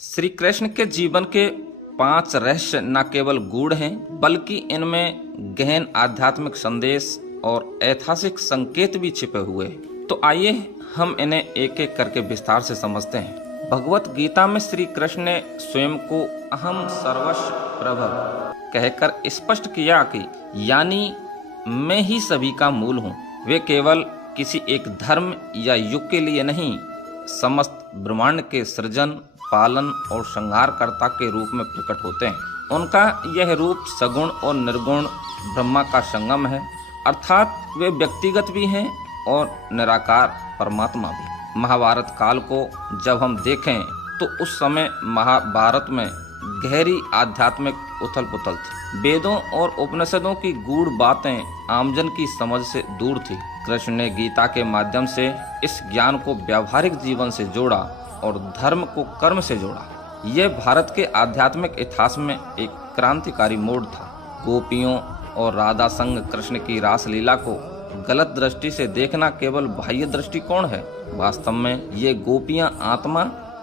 श्री कृष्ण के जीवन के 5 रहस्य न केवल गूढ़ हैं, बल्कि इनमें गहन आध्यात्मिक संदेश और ऐतिहासिक संकेत भी छिपे हुए हैं। तो आइए हम इन्हें एक एक करके विस्तार से समझते हैं। भगवत गीता में श्री कृष्ण ने स्वयं को अहम सर्वस्व प्रभव कहकर स्पष्ट किया कि यानी मैं ही सभी का मूल हूँ। वे केवल किसी एक धर्म या युग के लिए नहीं, समस्त ब्रह्मांड के सृजन, पालन और संहारकर्ता के रूप में प्रकट होते हैं। उनका यह रूप सगुण और निर्गुण ब्रह्मा का संगम है, अर्थात वे व्यक्तिगत भी हैं और निराकार परमात्मा भी। महाभारत काल को जब हम देखें तो उस समय महाभारत में गहरी आध्यात्मिक उथल पुथल थी। वेदों और उपनिषदों की गूढ़ बातें आमजन की समझ से दूर थी। कृष्ण ने गीता के माध्यम से इस ज्ञान को व्यावहारिक जीवन से जोड़ा और धर्म को कर्म से जोड़ा। यह भारत के आध्यात्मिक इतिहास में एक क्रांतिकारी मोड़ था। गोपियों और राधा संग कृष्ण की रासलीला को गलत दृष्टि से देखना केवल बाह्य दृष्टिकोण है। वास्तव में ये गोपियां आत्मा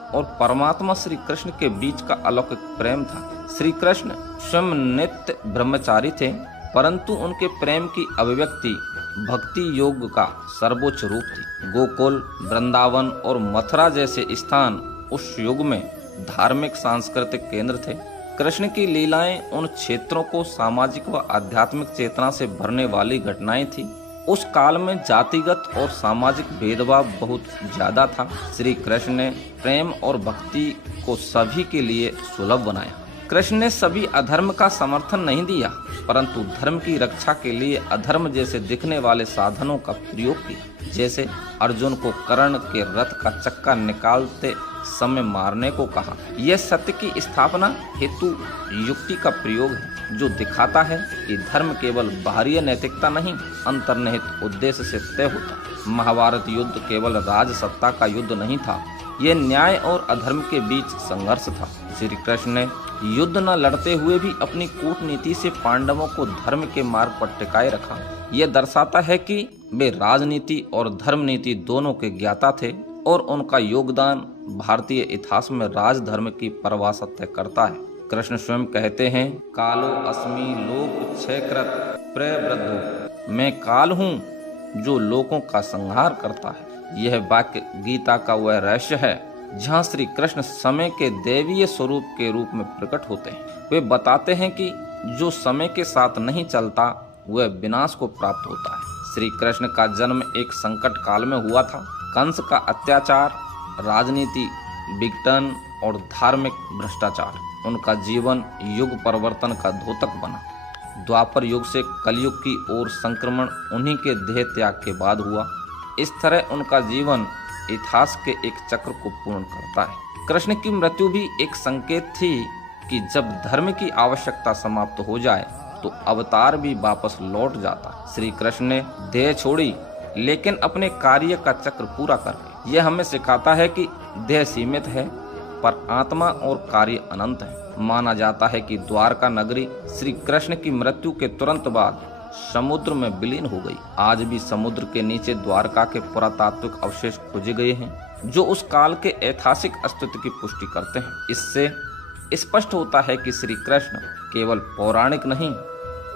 और परमात्मा श्री कृष्ण के बीच का अलौकिक प्रेम था। श्री कृष्ण स्वयं नित्य ब्रह्मचारी थे, परंतु उनके प्रेम की अभिव्यक्ति भक्ति योग का सर्वोच्च रूप थी। गोकुल, वृंदावन और मथुरा जैसे स्थान उस युग में धार्मिक सांस्कृतिक केंद्र थे। कृष्ण की लीलाएं उन क्षेत्रों को सामाजिक व आध्यात्मिक चेतना से भरने वाली घटनाएं थी। उस काल में जातिगत और सामाजिक भेदभाव बहुत ज्यादा था। श्री कृष्ण ने प्रेम और भक्ति को सभी के लिए सुलभ बनाया। कृष्ण ने सभी अधर्म का समर्थन नहीं दिया, परंतु धर्म की रक्षा के लिए अधर्म जैसे दिखने वाले साधनों का प्रयोग किया। जैसे अर्जुन को कर्ण के रथ का चक्का निकालते समय मारने को कहा। यह सत्य की स्थापना हेतु युक्ति का प्रयोग है, जो दिखाता है कि धर्म केवल बाहरी नैतिकता नहीं, अंतर्निहित उद्देश्य से तय होता। महाभारत युद्ध केवल राज सत्ता का युद्ध नहीं था, यह न्याय और अधर्म के बीच संघर्ष था। श्री कृष्ण ने युद्ध न लड़ते हुए भी अपनी कूटनीति से पांडवों को धर्म के मार्ग पर टिकाए रखा। यह दर्शाता है कि वे राजनीति और धर्म नीति दोनों के ज्ञाता थे और उनका योगदान भारतीय इतिहास में राजधर्म की परिभाषा तय करता है। कृष्ण स्वयं कहते हैं, कालो अस्मि लोक क्षयकृत प्रवृद्धो, मैं काल हूँ जो लोगों का संहार करता है। यह वाक्य गीता का वह रहस्य है जहाँ श्री कृष्ण समय के दैवीय स्वरूप के रूप में प्रकट होते हैं। वे बताते हैं कि जो समय के साथ नहीं चलता वह विनाश को प्राप्त होता है। श्री कृष्ण का जन्म एक संकट काल में हुआ था। कंस का अत्याचार, राजनीति विघटन और धार्मिक भ्रष्टाचार उनका जीवन युग परिवर्तन का द्योतक बना। द्वापर युग से कलयुग की ओर संक्रमण उन्हीं के देह त्याग के बाद हुआ। इस तरह उनका जीवन इतिहास के एक चक्र को पूर्ण करता है। कृष्ण की मृत्यु भी एक संकेत थी कि जब धर्म की आवश्यकता समाप्त हो जाए तो अवतार भी वापस लौट जाता। श्री कृष्ण ने देह छोड़ी, लेकिन अपने कार्य का चक्र पूरा कर गए। यह हमें सिखाता है कि देह सीमित है पर आत्मा और कार्य अनंत है। माना जाता है कि द्वारका नगरी श्री कृष्ण की मृत्यु के तुरंत बाद समुद्र में विलीन हो गई। आज भी समुद्र के नीचे द्वारका के पुरातात्विक अवशेष खोजे गए हैं, जो उस काल के ऐतिहासिक अस्तित्व की पुष्टि करते हैं। इससे स्पष्ट होता है कि श्री कृष्ण केवल पौराणिक नहीं,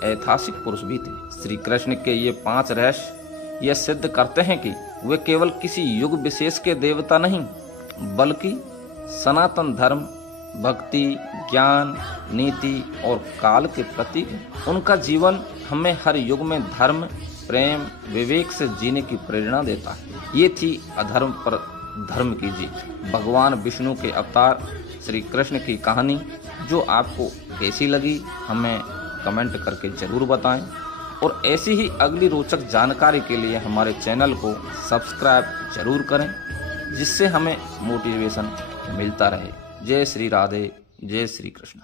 ऐतिहासिक पुरुष भी थे। श्री कृष्ण के ये 5 रहस्य यह सिद्ध करते हैं कि वे केवल किसी युग विशेष के देवता नहीं, बल्कि सनातन धर्म, भक्ति, ज्ञान, नीति और काल के प्रतीक हैं। उनका जीवन हमें हर युग में धर्म, प्रेम, विवेक से जीने की प्रेरणा देता है। ये थी अधर्म पर धर्म की जीत। भगवान विष्णु के अवतार श्री कृष्ण की कहानी जो आपको कैसी लगी हमें कमेंट करके जरूर बताएं, और ऐसी ही अगली रोचक जानकारी के लिए हमारे चैनल को सब्सक्राइब जरूर करें, जिससे हमें मोटिवेशन मिलता रहे। जय श्री राधे, जय श्री कृष्ण।